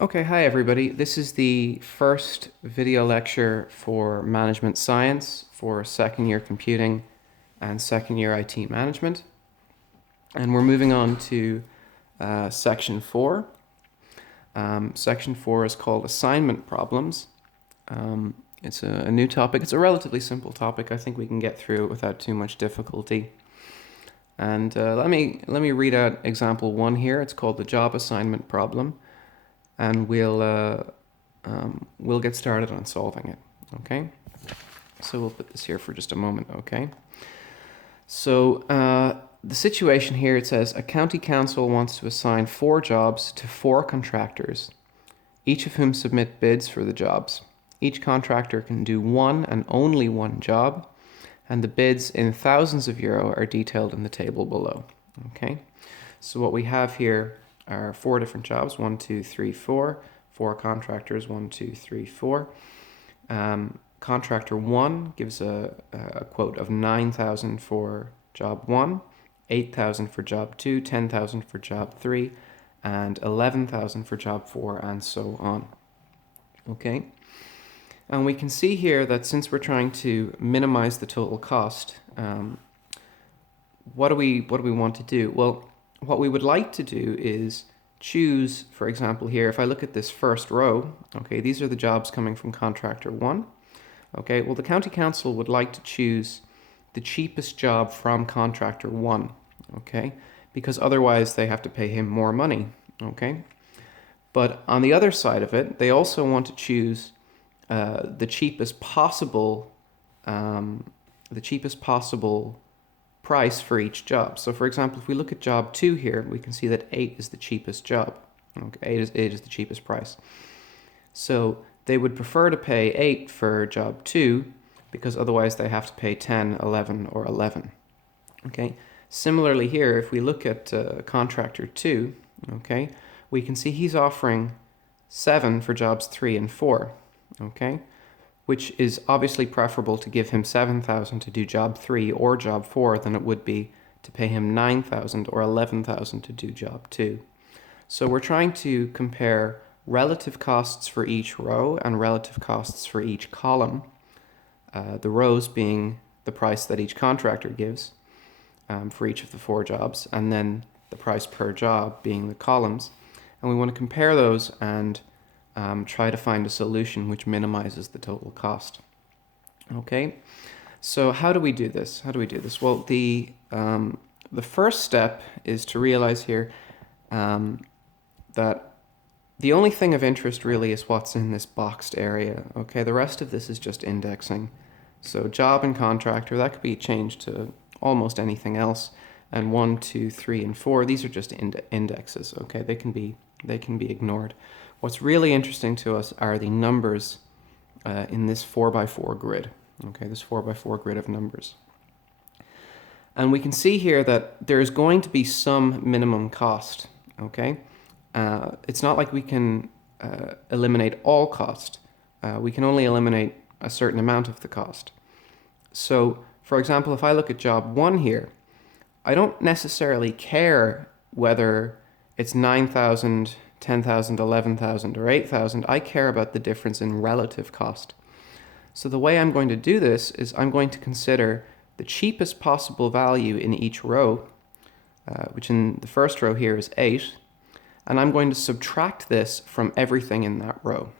Okay, hi everybody. This is the first video lecture for management science for second year computing and second year IT management. And we're moving on to section 4. Section 4 is called assignment problems. It's a new topic. It's a relatively simple topic. I think we can get through it without too much difficulty. And let me read out example 1 here. It's called the job assignment problem. And we'll get started on solving it, okay? So we'll put this here for just a moment, okay? So the situation here, it says a county council wants to assign 4 jobs to 4 contractors, each of whom submit bids for the jobs. Each contractor can do one and only one job, and the bids in thousands of euro are detailed in the table below, okay? So what we have here are 4 different jobs, 1, 2, 3, 4, 4 contractors, 1, 2, 3, 4. Contractor 1 gives a quote of 9,000 for job 1, 8,000 for job 2, 10,000 for job 3, and 11,000 for job 4, and so on. Okay? And we can see here that since we're trying to minimize the total cost, what do we want to do? Well, what we would like to do is choose, for example, here, if I look at this first row, okay, these are the jobs coming from contractor 1. Okay, well, the county council would like to choose the cheapest job from contractor 1, okay, because otherwise they have to pay him more money, okay? But on the other side of it, they also want to choose the cheapest possible price for each job. So for example, if we look at job 2 here, we can see that 8 is the cheapest job. Okay, 8 is the cheapest price. So they would prefer to pay 8 for job 2 because otherwise they have to pay 10, 11, or 11. Okay. Similarly here, if we look at contractor 2, okay, we can see he's offering 7 for jobs 3 and 4. Okay, which is obviously preferable to give him 7,000 to do job 3 or job 4 than it would be to pay him 9,000 or 11,000 to do job 2. So we're trying to compare relative costs for each row and relative costs for each column, the rows being the price that each contractor gives for each of the 4 jobs, and then the price per job being the columns. And we want to compare those and try to find a solution which minimizes the total cost. Okay, so how do we do this? Well, the first step is to realize here that the only thing of interest really is what's in this boxed area. Okay, the rest of this is just indexing. So job and contractor, that could be changed to almost anything else. And 1, 2, 3, and 4, these are just indexes. Okay, they can be ignored. What's really interesting to us are the numbers in this 4x4 grid. Okay, this 4x4 grid of numbers. And we can see here that there's going to be some minimum cost. Okay, it's not like we can eliminate all cost. We can only eliminate a certain amount of the cost. So, for example, if I look at job 1 here, I don't necessarily care whether it's 9,000, 10,000, 11,000, or 8,000. I care about the difference in relative cost. So the way I'm going to do this is I'm going to consider the cheapest possible value in each row, which in the first row here is 8, and I'm going to subtract this from everything in that row,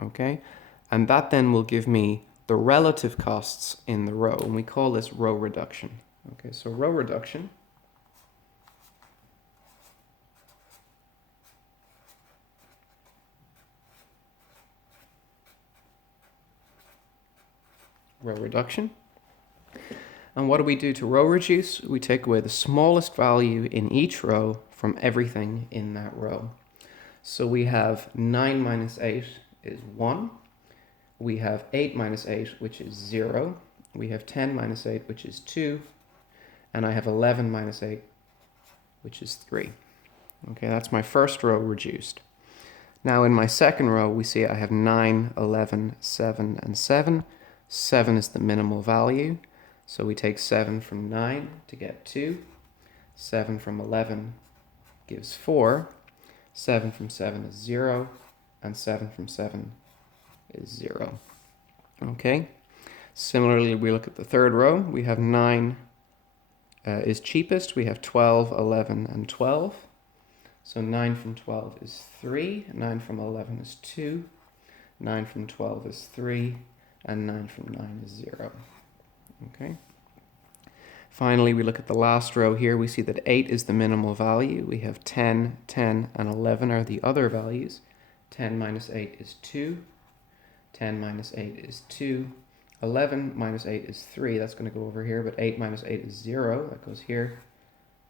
okay? And that then will give me the relative costs in the row, and we call this row reduction. Okay, so row reduction And what do we do to row reduce? We take away the smallest value in each row from everything in that row. So we have 9 minus 8 is 1. We have 8 minus 8, which is 0. We have 10 minus 8, which is 2. And I have 11 minus 8, which is 3. Okay, that's my first row reduced. Now in my second row, we see I have 9, 11, 7, and 7. 7 is the minimal value. So we take 7 from 9 to get 2. 7 from 11 gives 4. 7 from 7 is 0. and 7 from 7 is 0. Okay. Similarly, we look at the third row. We have 9 is cheapest. We have 12, 11, and 12. So 9 from 12 is 3, 9 from 11 is 2, 9 from 12 is 3, and 9 from 9 is 0. Okay. Finally, we look at the last row here. We see that 8 is the minimal value. We have 10, 10, and 11 are the other values. 10 minus 8 is 2. 10 minus 8 is 2. 11 minus 8 is 3. That's going to go over here. But 8 minus 8 is 0. That goes here.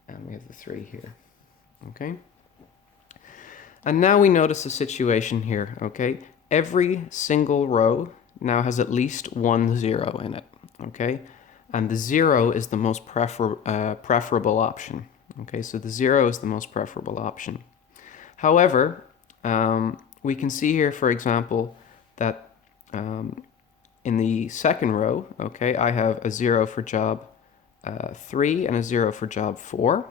And we have the 3 here. Okay. And now we notice a situation here. Okay. Every single row now has at least one 0 in it. Okay. And the 0 is the most preferable option. Okay, so the 0 is the most preferable option. However, we can see here, for example, that in the second row, okay, I have a 0 for job 3 and a 0 for job 4.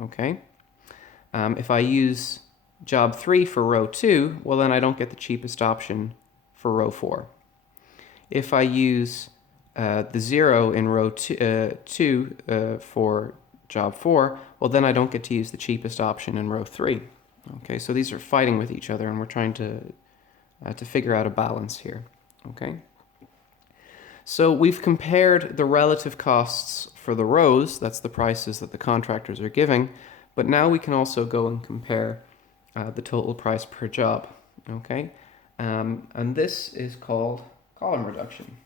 Okay, if I use job 3 for row 2, well then I don't get the cheapest option for row 4. If I use the 0 in row 2 for job 4, well then I don't get to use the cheapest option in row 3. Okay, so these are fighting with each other and we're trying to figure out a balance here. Okay, so we've compared the relative costs for the rows, that's the prices that the contractors are giving, but now we can also go and compare the total price per job. Okay, and this is called column reduction.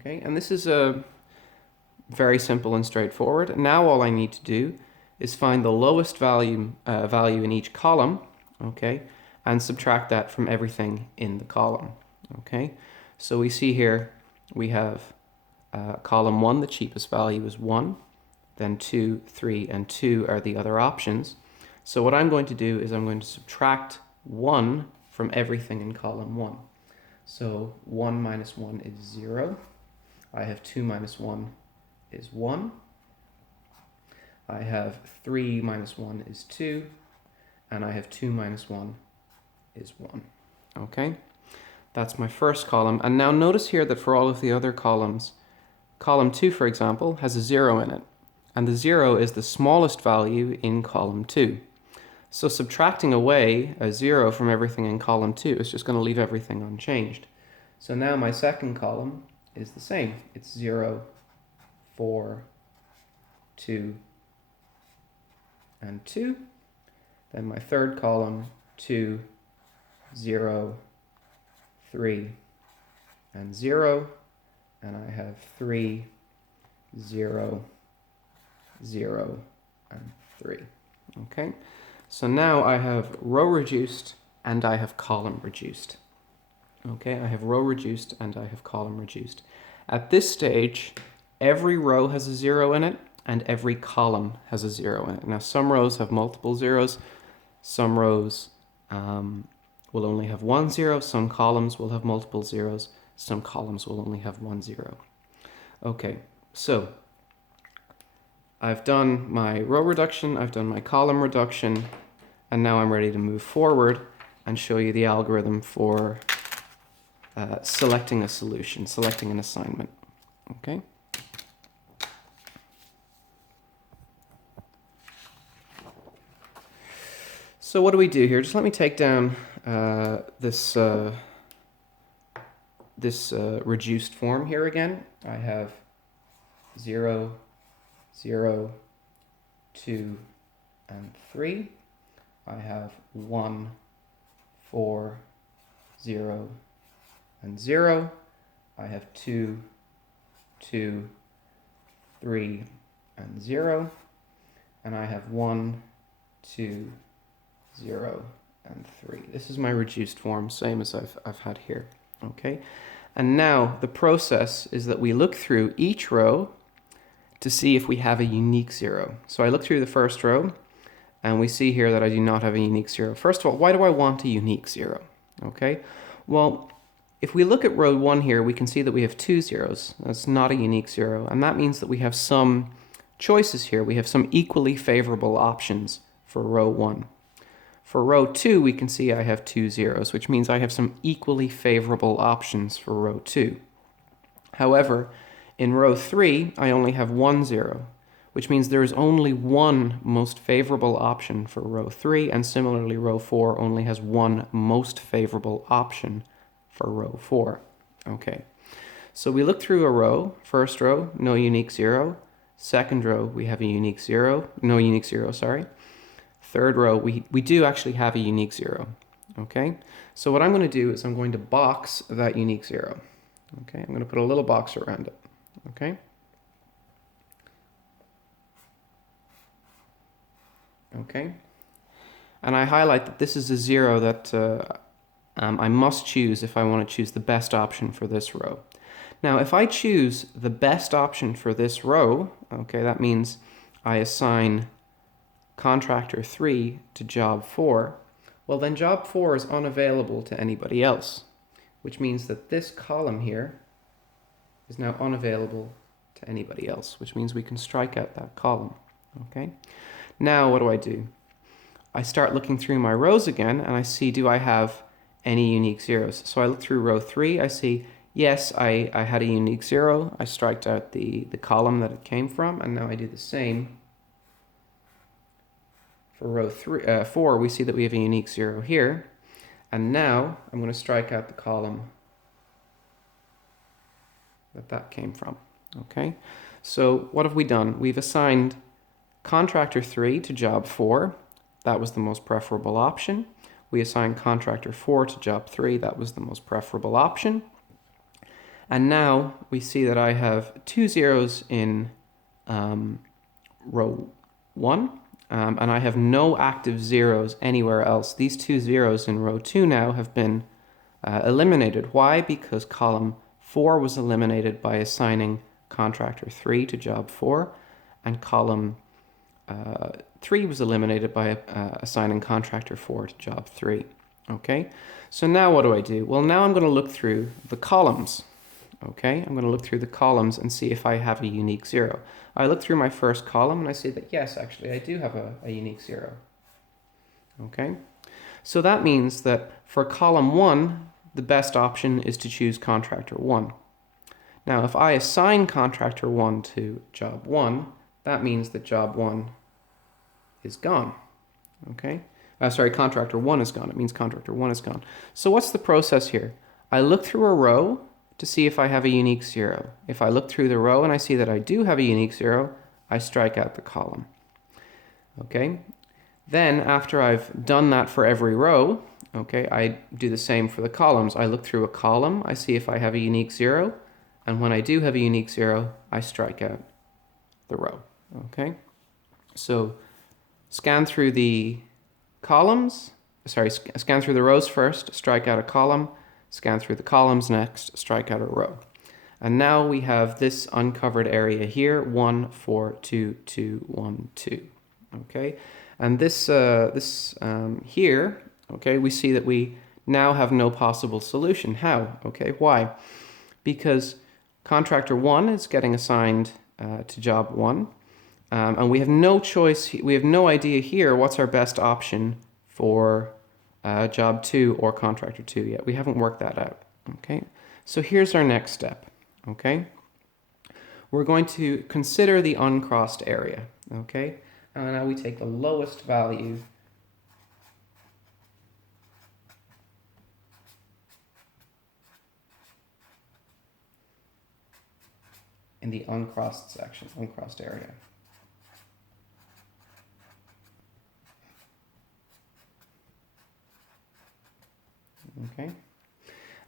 Okay, and this is very simple and straightforward. Now all I need to do is find the lowest value in each column, okay, and subtract that from everything in the column. Okay, so we see here we have column 1, the cheapest value is 1, then 2, 3, and 2 are the other options. So what I'm going to do is I'm going to subtract 1 from everything in column 1. So 1 minus 1 is 0. I have 2 minus 1 is 1. I have 3 minus 1 is 2. And I have 2 minus 1 is 1. Okay, that's my first column. And now notice here that for all of the other columns, column 2, for example, has a 0 in it. And the 0 is the smallest value in column 2. So subtracting away a 0 from everything in column 2 is just going to leave everything unchanged. So now my second column is the same. It's 0, 4, 2, and 2. Then my third column, 2, 0, 3, and 0. And I have 3, 0, 0, and 3. Okay, so now I have row reduced and I have column reduced. Okay, I have row reduced and I have column reduced. At this stage, every row has a 0 in it and every column has a 0 in it. Now some rows have multiple zeros, some rows will only have one 0, some columns will have multiple zeros, some columns will only have one 0. Okay, so I've done my row reduction, I've done my column reduction, and now I'm ready to move forward and show you the algorithm for selecting a solution, selecting an assignment. Okay. So what do we do here? Just let me take down this reduced form here again. I have 0, 0, 2, and 3. I have 1, 4, 0, and 0. I have 2, 2, 3, and 0. And I have 1, 2, 0, and 3. This is my reduced form, same as I've had here. Okay, and now the process is that we look through each row to see if we have a unique 0. So I look through the first row, and we see here that I do not have a unique 0. First of all, why do I want a unique 0? Okay, well, If we look at row 1 here, we can see that we have 2 zeros. That's not a unique zero, and that means that we have some choices here. We have some equally favorable options for row 1. For row 2, we can see I have 2 zeros, which means I have some equally favorable options for row 2. However, in row 3, I only have 1 zero, which means there is only one most favorable option for row 3, and similarly row 4 only has one most favorable option for row 4. Okay, so we look through a row. First row, no unique zero. Second row, we have a unique zero, no unique zero, sorry. Third row, we do actually have a unique zero. Okay, so what I'm going to do is I'm going to box that unique zero. Okay, I'm going to put a little box around it. Okay. Okay. And I highlight that this is a zero that I must choose if I want to choose the best option for this row. Now, if I choose the best option for this row, okay, that means I assign contractor 3 to job 4, well then job 4 is unavailable to anybody else, which means that this column here is now unavailable to anybody else, which means we can strike out that column. Okay. Now what do? I start looking through my rows again and I see, do I have any unique zeros? So I look through row 3, I see, yes, I had a unique zero. I striked out the column that it came from, and now I do the same for row 4. We see that we have a unique zero here, and now I'm going to strike out the column that came from. Okay, so what have we done? We've assigned contractor 3 to job 4. That was the most preferable option. We assigned contractor 4 to job 3. That was the most preferable option. And now we see that I have 2 zeros in row 1, and I have no active zeros anywhere else. These 2 zeros in row 2 now have been eliminated. Why? Because column 4 was eliminated by assigning contractor 3 to job 4, and column 3 was eliminated by assigning contractor 4 to job 3. Okay, so now what do? Well, now I'm going to look through the columns. Okay, I'm going to look through the columns and see if I have a unique zero. I look through my first column and I see that yes, actually I do have a unique zero. Okay, so that means that for column 1, the best option is to choose contractor 1. Now, if I assign contractor 1 to job 1, that means that job 1 is gone. Okay, sorry, contractor 1 is gone. It means contractor 1 is gone. So what's the process here? I look through a row to see if I have a unique zero. If I look through the row and I see that I do have a unique zero, I strike out the column. Okay, then after I've done that for every row, okay, I do the same for the columns. I look through a column, I see if I have a unique zero, and when I do have a unique zero, I strike out the row. Okay, so scan through the columns, scan through the rows first, strike out a column, scan through the columns next, strike out a row. And now we have this uncovered area here, 1, 4, 2, 2, 1, 2. Okay, and this here, okay, we see that we now have no possible solution. How? Okay, why? Because contractor 1 is getting assigned to job 1, and we have no choice, we have no idea here what's our best option for job 2 or contractor 2 yet. We haven't worked that out. Okay, so here's our next step. Okay, we're going to consider the uncrossed area. Okay, and now we take the lowest value in the uncrossed section, uncrossed area. Okay,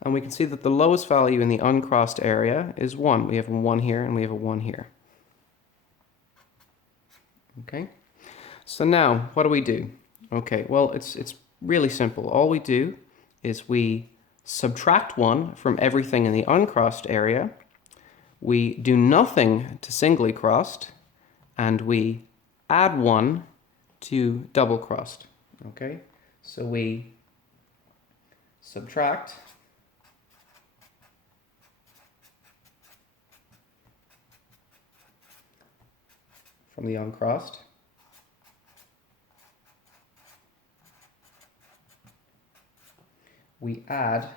and we can see that the lowest value in the uncrossed area is 1. We have a 1 here and we have a 1 here. Okay, so now what do? Okay, well, it's really simple. All we do is we subtract 1 from everything in the uncrossed area, we do nothing to singly crossed, and we add 1 to double crossed. Okay, so we subtract from the uncrossed. We add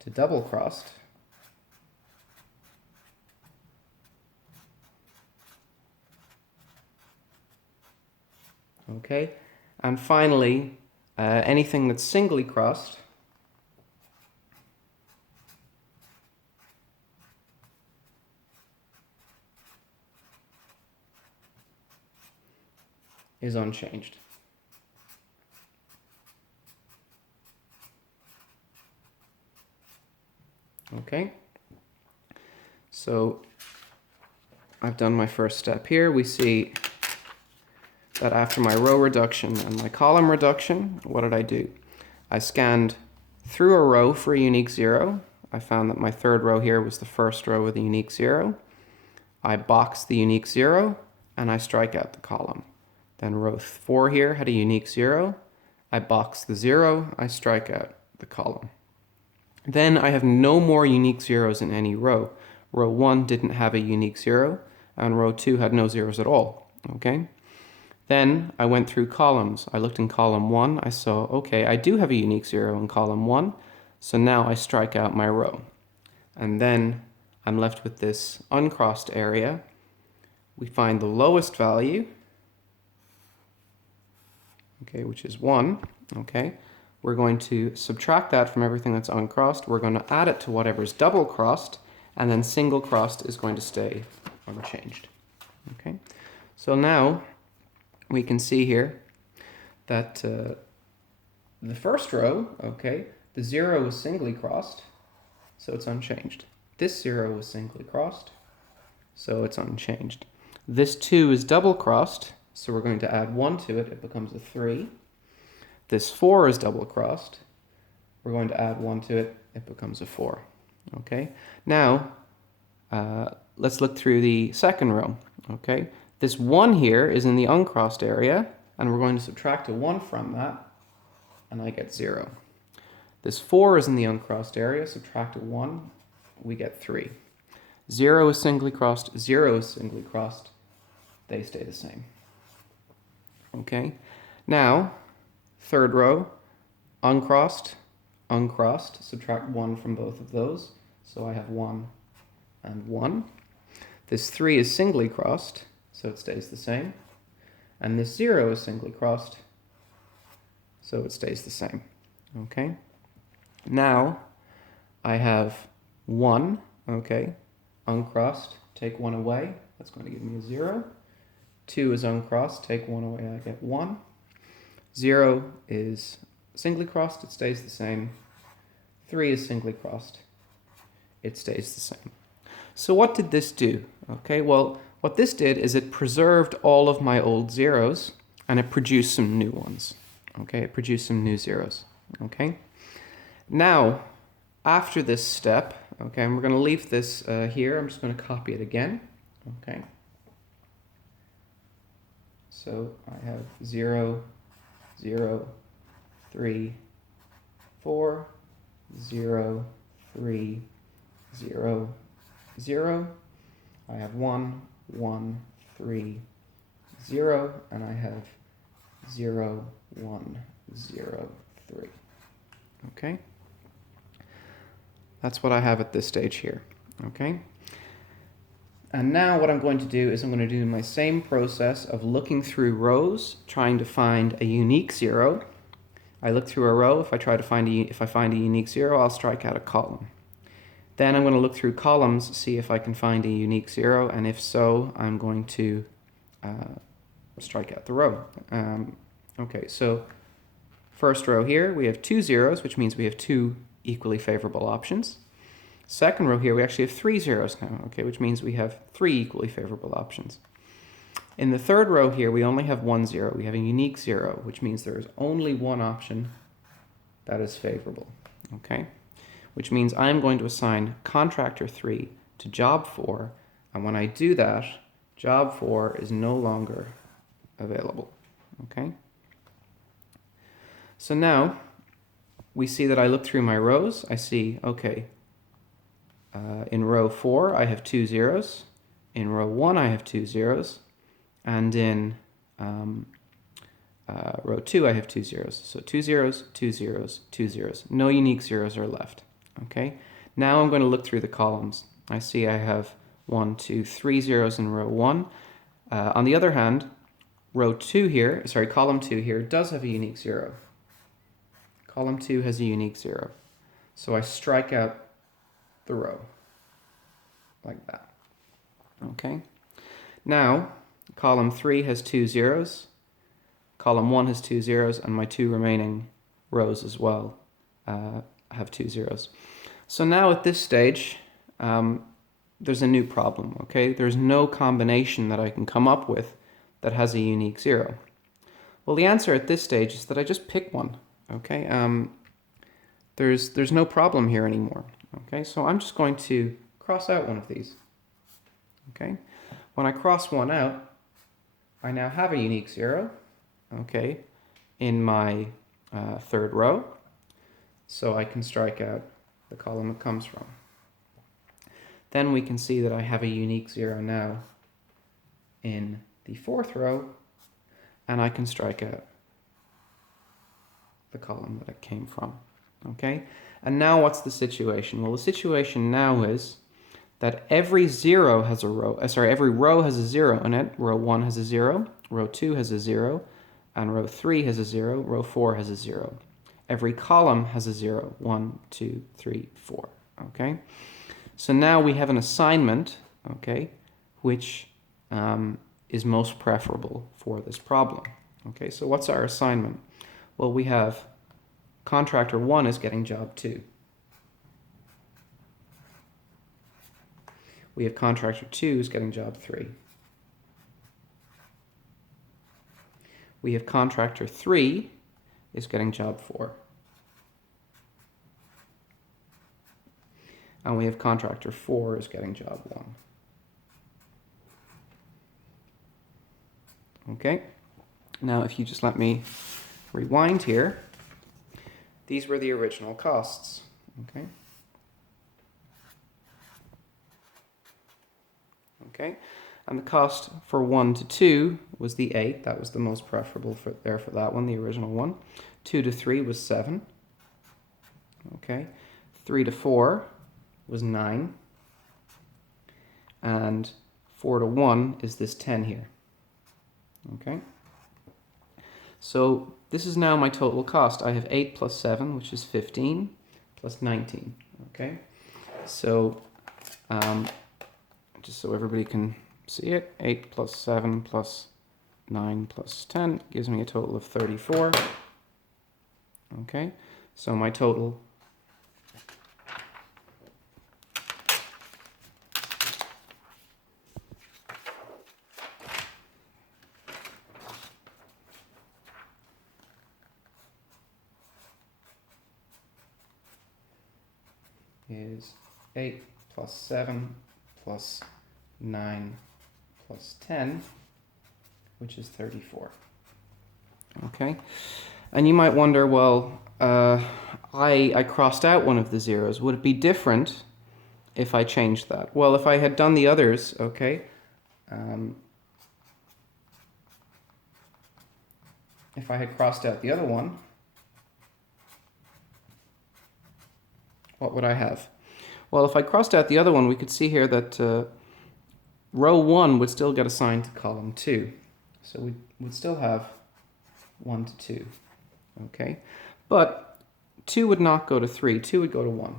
to double crossed. Okay, and finally, anything that's singly crossed is unchanged. Okay, so I've done my first step here. We see that after my row reduction and my column reduction, what did I do? I scanned through a row for a unique 0. I found that my third row here was the first row with a unique 0. I box the unique 0 and I strike out the column. Then row 4 here had a unique 0. I box the 0, I strike out the column. Then I have no more unique zeros in any row. Row 1 didn't have a unique 0, and row 2 had no zeros at all. Okay? Then I went through columns. I looked in column 1. I saw, okay, I do have a unique 0 in column 1, so now I strike out my row. And then I'm left with this uncrossed area. We find the lowest value, okay, which is 1. Okay? We're going to subtract that from everything that's uncrossed. We're going to add it to whatever's double crossed, and then single crossed is going to stay unchanged. Okay, so now we can see here that the first row, okay, the 0 is singly crossed, so it's unchanged. This 0 is singly crossed, so it's unchanged. This 2 is double crossed, so we're going to add 1 to it. It becomes a 3. This 4 is double crossed. We're going to add 1 to it. It becomes a 4. Okay. Now, let's look through the second row. Okay. This 1 here is in the uncrossed area, and we're going to subtract a 1 from that, and I get 0. This 4 is in the uncrossed area. Subtract a 1, we get 3. 0 is singly crossed. 0 is singly crossed. They stay the same. Okay. Now, third row, uncrossed, uncrossed, subtract 1 from both of those. So I have 1 and 1. This 3 is singly crossed, so it stays the same. And this 0 is singly crossed, so it stays the same. Okay? Now I have 1, okay, uncrossed, take 1 away, that's going to give me a 0. 2 is uncrossed, take 1 away, I get 1. 0 is singly crossed, it stays the same. 3 is singly crossed, it stays the same. So what did this do? Okay, well, what this did is it preserved all of my old zeros and it produced some new ones. Okay, it produced some new zeros. Okay, now after this step, okay, and we're going to leave this here. I'm just going to copy it again. Okay, so I have 0, 0, 3, 4, 0, 3, 0, 0. I have 1, 1, 3, 0, and I have 0, 1, 0, 3. Okay? That's what I have at this stage here. Okay? And now what I'm going to do is I'm going to do my same process of looking through rows, trying to find a unique 0. I look through a row. If I find a unique 0, I'll strike out a column. Then I'm going to look through columns, see if I can find a unique 0, and if so, I'm going to strike out the row. Okay, so first row here, we have 2 zeros, which means we have 2 equally favorable options. Second row here, we actually have 3 zeros now, okay, which means we have 3 equally favorable options. In the third row here, we only have 1 0. We have a unique 0, which means there is only one option that is favorable, okay? Which means I'm going to assign contractor 3 to job 4, and when I do that, job 4 is no longer available, okay? So now, we see that I look through my rows, I see, okay, in row 4, I have 2 zeros. in row 1 I have 2 zeros, and in row 2 I have 2 zeros. So 2 zeros, 2 zeros, 2 zeros. No unique zeros are left. Okay. Now I'm going to look through the columns. I see I have 1, 2, 3 zeros in row 1. On the other hand, column 2 here does have a unique zero. Column 2 has a unique zero. So I strike out the row like that. Okay. Now, column 3 has 2 zeros. Column 1 has 2 zeros, and my 2 remaining rows as well have 2 zeros. So now at this stage, there's a new problem, okay? There's no combination that I can come up with that has a unique zero. Well, the answer at this stage is that I just pick one, okay? There's no problem here anymore, okay? So I'm just going to cross out one of these, okay? When I cross one out, I now have a unique zero, okay, in my third row, so I can strike out the column it comes from. Then we can see that I have a unique zero now in the fourth row, and I can strike out the column that it came from. Okay, and now what's the situation? Well, the situation now is that every row has a zero in it. Row 1 has a 0, row 2 has a 0, and row 3 has a 0, row 4 has a 0. Every column has a 0. 1, 2, 3, 4. Okay? So now we have an assignment, okay, which is most preferable for this problem. Okay, so what's our assignment? Well, we have contractor 1 is getting job 2. We have contractor 2 is getting job 3. We have contractor 3 is getting job 4. And we have contractor 4 is getting job 1. Okay, now if you just let me rewind here, these were the original costs. Okay. Okay, and the cost for 1 to 2 was the 8. That was the most preferable for that one, the original one. 2 to 3 was 7. Okay, 3 to 4 was 9. And 4 to 1 is this 10 here. Okay, so this is now my total cost. I have 8 plus 7, which is 15, plus 19. Okay, so just so everybody can see it, 8 plus 7 plus 9 plus 10 gives me a total of 34. Okay, so my total is 8 plus 7 plus 9 plus 10, which is 34. Okay, and you might wonder, well, I crossed out one of the zeros. Would it be different if I changed that? Well, if I had done the others, okay, if I had crossed out the other one, what would I have? Well, if I crossed out the other one, we could see here that row 1 would still get assigned to column 2. So we would still have 1 to 2. Okay, but 2 would not go to 3. 2 would go to 1.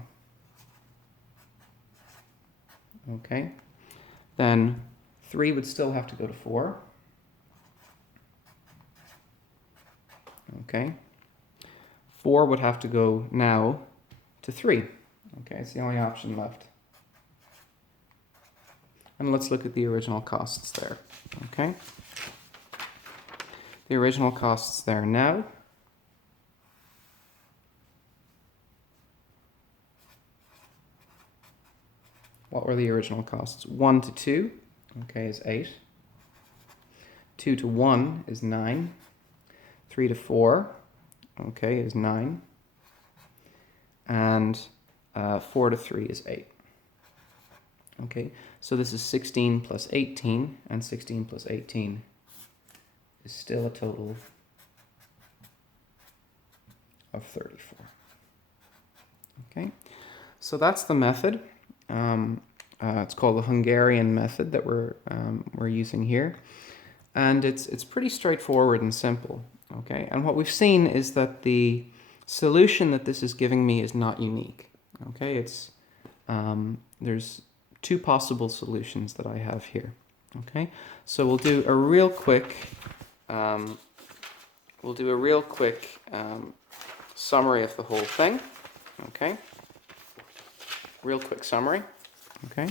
Okay, then 3 would still have to go to 4. Okay, 4 would have to go now to 3. Okay, it's the only option left. And let's look at the original costs there. Okay, the original costs there now. What were the original costs? 1 to 2, okay, is 8. 2 to 1 is 9. 3 to 4, okay, is 9. And 4 to 3 is 8. Okay, so this is 16 plus 18, and 16 plus 18 is still a total of 34. Okay, so that's the method. It's called the Hungarian method that we're using here, and it's pretty straightforward and simple. Okay, and what we've seen is that the solution that this is giving me is not unique. Okay, there's two possible solutions that I have here. Okay, so we'll do a real quick summary of the whole thing. Okay, real quick summary. Okay,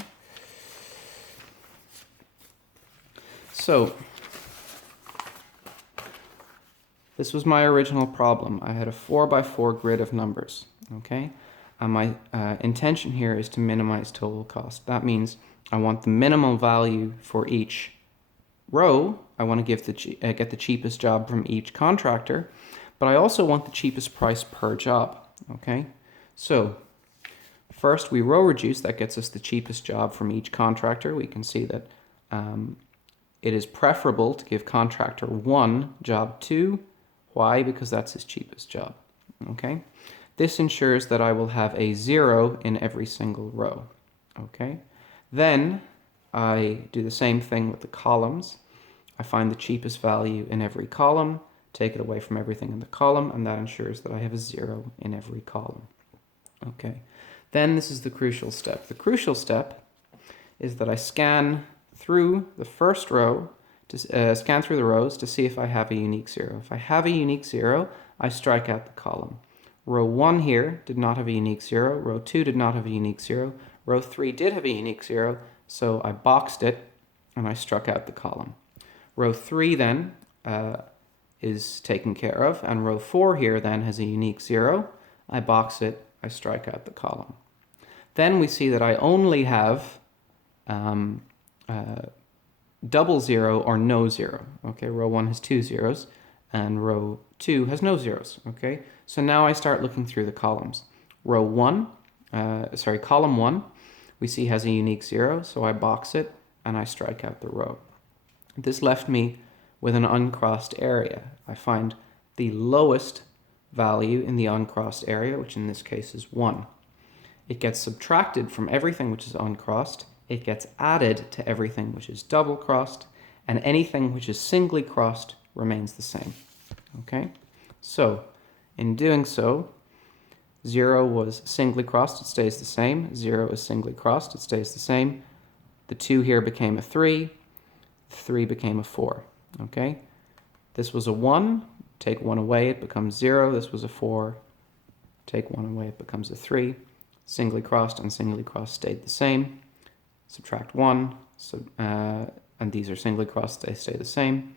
so this was my original problem. I had a 4x4 grid of numbers. Okay, and my intention here is to minimize total cost. That means I want the minimum value for each row. I want to get the cheapest job from each contractor, but I also want the cheapest price per job. Okay, so first we row reduce. That gets us the cheapest job from each contractor. We can see that it is preferable to give contractor 1 job 2. Why? Because that's his cheapest job. Okay, this ensures that I will have a 0 in every single row. Okay, then I do the same thing with the columns. I find the cheapest value in every column, take it away from everything in the column, and that ensures that I have a 0 in every column. Okay, then this is the crucial step. The crucial step is that I scan through the first row, scan through the rows to see if I have a unique 0. If I have a unique 0, I strike out the column. Row 1 here did not have a unique 0. Row 2 did not have a unique 0. Row 3 did have a unique 0, so I boxed it and I struck out the column. Row 3 then is taken care of, and row 4 here then has a unique 0. I box it, I strike out the column. Then we see that I only have double 0 or no 0. Okay, row 1 has 2 zeros and row 2 has no zeros. Okay, so now I start looking through the columns. Column 1 we see has a unique 0, so I box it and I strike out the row. This left me with an uncrossed area. I find the lowest value in the uncrossed area, which in this case is 1. It gets subtracted from everything which is uncrossed. It gets added to everything which is double crossed, and anything which is singly crossed remains the same. Okay, so in doing so, 0 was singly crossed, it stays the same. 0 is singly crossed, it stays the same. The 2 here became a 3. 3 became a 4. Okay, this was a 1. Take 1 away, it becomes 0. This was a 4. Take 1 away, it becomes a 3. Singly crossed and singly crossed stayed the same. Subtract 1, and these are singly crossed, they stay the same.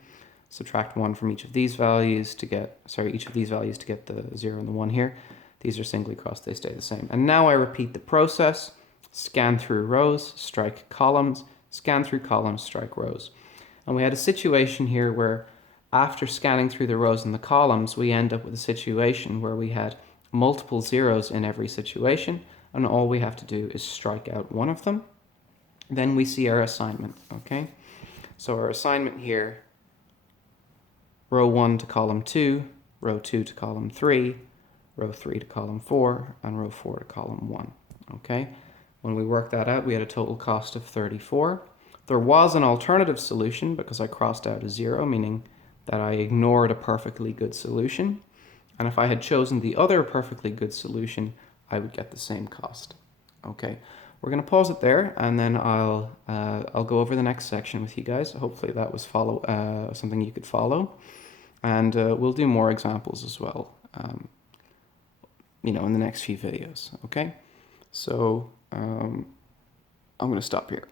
Subtract 1 from each of these values to get, the 0 and the 1 here. These are singly crossed, they stay the same. And now I repeat the process. Scan through rows, strike columns, scan through columns, strike rows. And we had a situation here where after scanning through the rows and the columns, we end up with a situation where we had multiple zeros in every situation, and all we have to do is strike out one of them. Then we see our assignment, okay? So our assignment here, row 1 to column 2, row 2 to column 3, row 3 to column 4, and row 4 to column 1, okay? When we worked that out, we had a total cost of 34. There was an alternative solution because I crossed out a 0, meaning that I ignored a perfectly good solution. And if I had chosen the other perfectly good solution, I would get the same cost. Okay, we're going to pause it there, and then I'll go over the next section with you guys. Hopefully that was something you could follow, and we'll do more examples as well, in the next few videos. Okay, so I'm going to stop here.